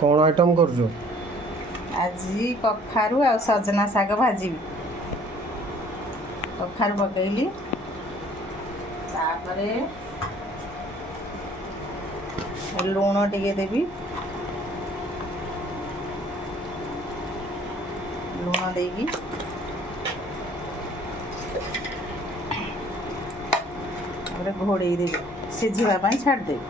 कौन आइटम कर जो आज कखारू आ सजना शाग भाजी कखारू पकईली तापरे लूण टिके देवी लूण देगी घोड़े देवी सिझापी छाड़देवी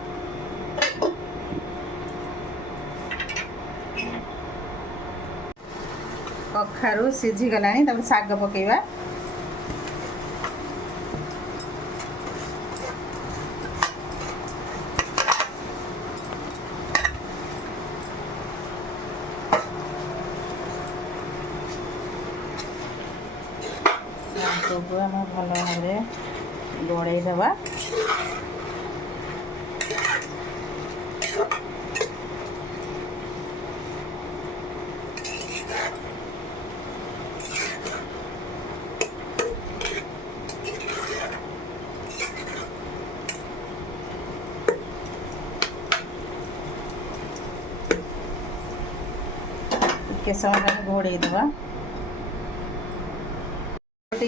कखारू सिझी गलानी तब शाग पकेवा शाग आम भल भाव गोड़े देवा टे समय घोड़े दबा टे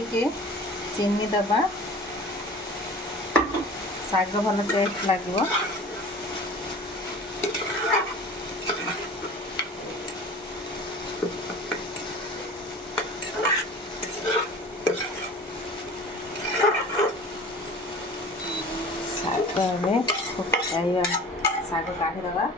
चीनी दबा शाग भल टेस्ट लगे शाग काढ़ी दबा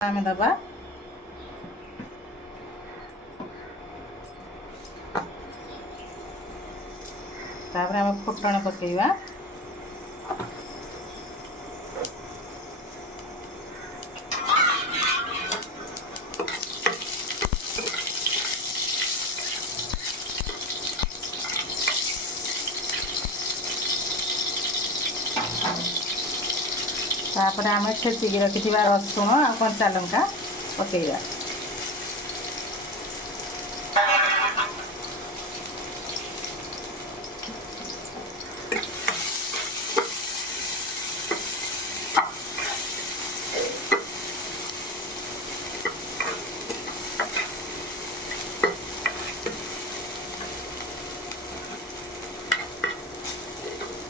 आम दबा तापर आम फुटण पकेवा तापर आम छेचिकी रखि रसुण आ कंचा लंका पकेवा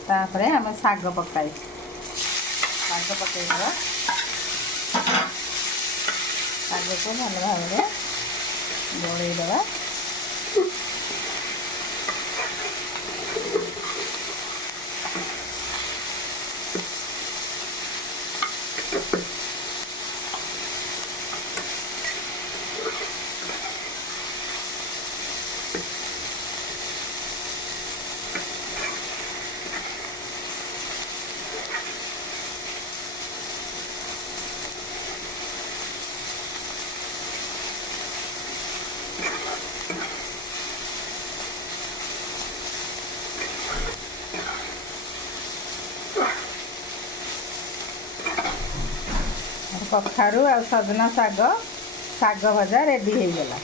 तापर आम शाग पकाई शाग पकईदेवा शाग को भल भाव गोड़ेदेवा कखारू आ सजना शाग शाग भजा रेडी हो गला।